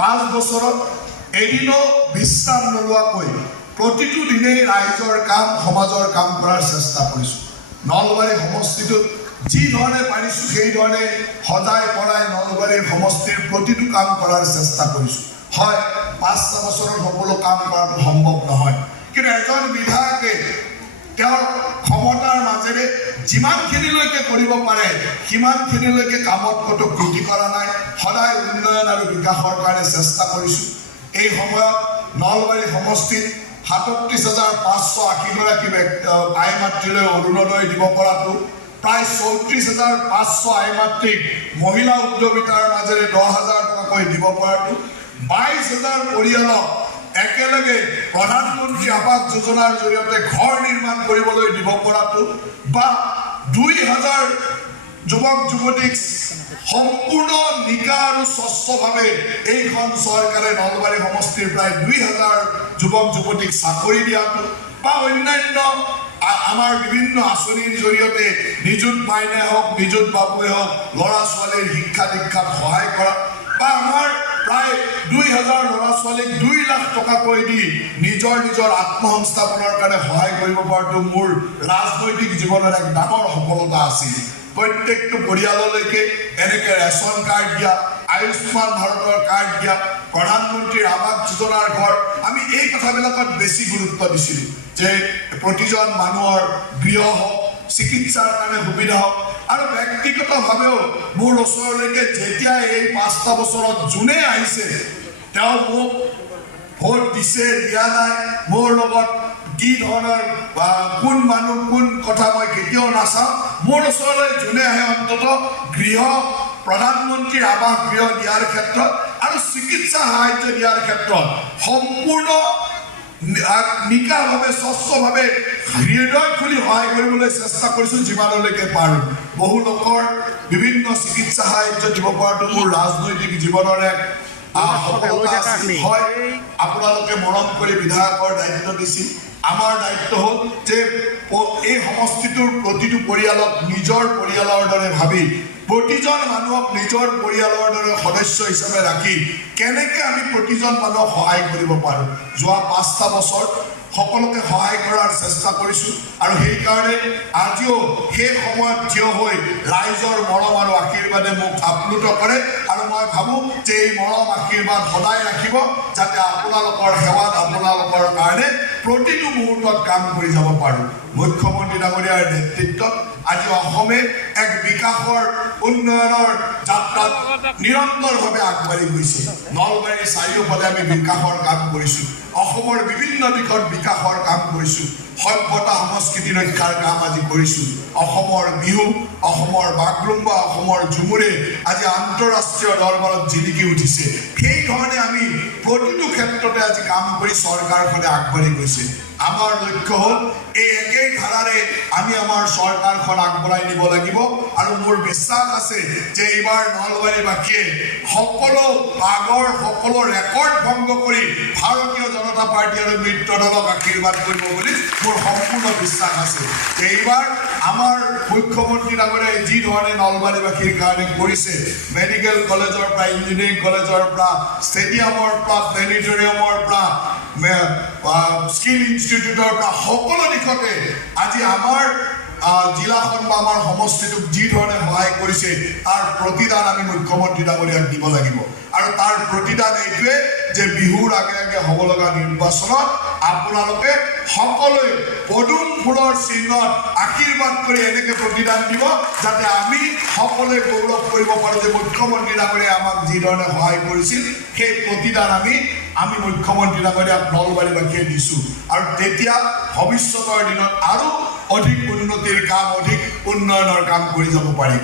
5 বছৰত এদিনো বিশ্ৰাম নোলোৱাকৈ প্ৰতিটো দিনেই ৰাইজৰ কাম সমাজৰ কাম কৰাৰ চেষ্টা কৰিছোঁ। নলবাৰী সমষ্টিটোত যি ধৰণে পাৰিছোঁ সেই ধৰণে সদায় পৰাই নলবাৰীৰ সমষ্টিৰ প্ৰতিটো কাম কৰাৰ চেষ্টা কৰিছোঁ। হয়, 5টা বছৰত সকলো কাম কৰাটো সম্ভৱ নহয়, কিন্তু এজন বিধায়কে তেওঁৰ ক্ষমতাৰ মাজেৰে যিমানখিনিলৈকে কৰিব পাৰে সিমানখিনিলৈকে কামত ক'তো ত্ৰুটি কৰা নাই। সদায় উন্নয়ন আৰু বিকাশৰ কাৰণে চেষ্টা কৰিছোঁ। এই সময়ত নলবাৰী সমষ্টিত 37,580 গৰাকী আই মাতৃলৈ অৰুণোদয় দিব পৰাটো, প্ৰায় 34,500 আই মাতৃক মহিলা উদ্যমিতাৰ মাজেৰে 10,000 টকাকৈ দিব পৰাটো, 22,000 পৰিয়ালক একেলগে প্ৰধানমন্ত্ৰী আৱাস যোজনাৰ জৰিয়তে ঘৰ নিৰ্মাণ কৰিবলৈ দিব পৰাটো, বা 2,000 যুৱক যুৱতীক সম্পূৰ্ণ নিকা আৰু স্বচ্ছভাৱে এইখন চৰকাৰে নলবাৰী সমষ্টিৰ প্ৰায় 2,000 যুৱক যুৱতীক চাকৰি দিয়াটো, বা অন্যান্য আমাৰ বিভিন্ন আঁচনিৰ জৰিয়তে নিযুত মাইনাই হওক নিযুত বাবুৱে হওক ল'ৰা ছোৱালীৰ শিক্ষা দীক্ষাত সহায় কৰা, বা আমাৰ প্ৰায় 2,000 ল'ৰা ছোৱালীক 2 লাখ টকাকৈ দি নিজৰ আত্মসংস্থাপনৰ কাৰণে সহায় কৰিব পৰাটো মোৰ ৰাজনৈতিক জীৱনৰ এক ডাঙৰ সফলতা আছিল। প্ৰত্যেকটো পৰিয়াললৈকে এনেকৈ ৰেচন কাৰ্ড দিয়া, আয়ুষ্মান ভাৰতৰ কাৰ্ড দিয়া, প্ৰধানমন্ত্ৰীৰ আৱাস যোজনাৰ ঘৰ, আমি এই কথাবিলাকত বেছি গুৰুত্ব দিছিলোঁ যে প্ৰতিজন মানুহৰ গৃহ হওক, চিকিৎসাৰ কাৰণে সুবিধা হওক। আৰু ব্যক্তিগতভাৱেও মোৰ ওচৰলৈকে যেতিয়া এই 5টা বছৰত যোনে আহিছে তেওঁ মোক ভোট দিছে দিয়া নাই, মোৰ লগত কি ধৰণৰ কোন মানুহ কোন কথা মই কেতিয়াও নাচাওঁ। মোৰ ওচৰলৈ যোনে আহে অন্তত গৃহ, প্ৰধানমন্ত্ৰীৰ আৱাস গৃহ দিয়াৰ ক্ষেত্ৰত আৰু চিকিৎসা সাহায্য দিয়াৰ ক্ষেত্ৰত সম্পূৰ্ণ নিকাভাৱে স্বচ্ছভাৱে হৃদয় খুলি সহায় কৰিবলৈ চেষ্টা কৰিছোঁ যিমানলৈকে পাৰোঁ। বহু লোকৰ বিভিন্ন চিকিৎসা সাহায্য দিব পৰাটো মোৰ ৰাজনৈতিক জীৱনৰ এক সফলতা আছিল। হয়, আপোনালোকে মৰম কৰি বিধায়কৰ দায়িত্ব দিছিল। আমাৰ দায়িত্ব হ'ল যে এই সমষ্টিটোৰ প্ৰতিটো পৰিয়ালক নিজৰ পৰিয়ালৰ দৰে ভাবি প্ৰতিজন মানুহক নিজৰ পৰিয়ালৰ দৰে সদস্য হিচাপে ৰাখি কেনেকৈ আমি প্ৰতিজন মানুহক সহায় কৰিব পাৰোঁ। যোৱা 5টা বছৰ সকলোকে সহায় কৰাৰ চেষ্টা কৰিছোঁ আৰু সেইকাৰণে আজিও সেই সময়ত থিয় হৈ ৰাইজৰ মৰম আৰু আশীৰ্বাদে মোক আপ্লুত কৰে। আৰু মই ভাবোঁ যে এই মৰম আশীৰ্বাদ সদায় ৰাখিব, যাতে আপোনালোকৰ সেৱাত আপোনালোকৰ কাৰণে প্ৰতিটো মুহূৰ্তত কাম কৰি যাব পাৰোঁ। মুখ্যমন্ত্ৰী ডাঙৰীয়াৰ নেতৃত্বত আজি অসমে এক বিকাশৰ উন্নয়নৰ যাত্ৰাত নিৰন্তৰভাৱে আগবাঢ়ি গৈছে। নলবাৰীৰ চাৰিওফালে আমি বিকাশৰ কাম কৰিছোঁ, অসমৰ বিভিন্ন দিশত বিকাশৰ কাম কৰিছোঁ, সভ্যতা সংস্কৃতি ৰক্ষাৰ কাম আজি কৰিছোঁ। অসমৰ বিহু, অসমৰ বাগৰুম্বা, অসমৰ ঝুমুৰে আজি আন্তঃৰাষ্ট্ৰীয় দৰবাৰত জিলিকি উঠিছে। সেইধৰণে আমি প্ৰতিটো ক্ষেত্ৰতে আজি কাম কৰি চৰকাৰখনে আগবাঢ়ি গৈছে। আমাৰ লক্ষ্য হ'ল এই একেই ধাৰাৰে আমি আমাৰ চৰকাৰখন আগবঢ়াই নিব লাগিব। আৰু মোৰ বিশ্বাস আছে যে এইবাৰ নলবাৰীবাসীয়ে সকলো ৰেকৰ্ড ভংগ কৰি ভাৰতীয় জনতা পাৰ্টী আৰু মিত্ৰ দলক আশীৰ্বাদ কৰিব বুলি মোৰ সম্পূৰ্ণ বিশ্বাস আছে। এইবাৰ আমাৰ মুখ্যমন্ত্ৰী ডাঙৰীয়াই যি ধৰণে নলবাৰীবাসীৰ কাৰণে কৰিছে, মেডিকেল কলেজৰ পৰা, ইঞ্জিনিয়াৰিং কলেজৰ পৰা, ষ্টেডিয়ামৰ পৰা, প্লেনেটৰিয়ামৰ পৰা, স্কিল ইনষ্টিটিউটৰ পৰা, সকলো দিশতে আজি আমাৰ জিলাখন বা আমাৰ সমষ্টিটোক যি ধৰণে সহায় কৰিছে তাৰ প্ৰতিদান আমি মুখ্যমন্ত্ৰী ডাঙৰীয়াক দিব লাগিব। আৰু তাৰ প্ৰতিদান এইটোৱে যে বিহুৰ আগে আগে হ'ব লগা নিৰ্বাচনত আপোনালোকে সকলোৱে পদুম ফুলৰ চিহ্নত আশীৰ্বাদ কৰি এনেকৈ প্ৰতিদান দিব যাতে আমি সকলোৱে গৌৰৱ কৰিব পাৰোঁ যে মুখ্যমন্ত্ৰী ডাঙৰীয়াই আমাক যি ধৰণে সহায় কৰিছিল সেই প্ৰতিদান আমি মুখ্যমন্ত্ৰী ডাঙৰীয়াক নলবাৰীবাসীয়ে দিছোঁ। আৰু তেতিয়া ভৱিষ্যতৰ দিনত আৰু অধিক উন্নতিৰ কাম, অধিক উন্নয়নৰ কাম কৰি যাব পাৰিম।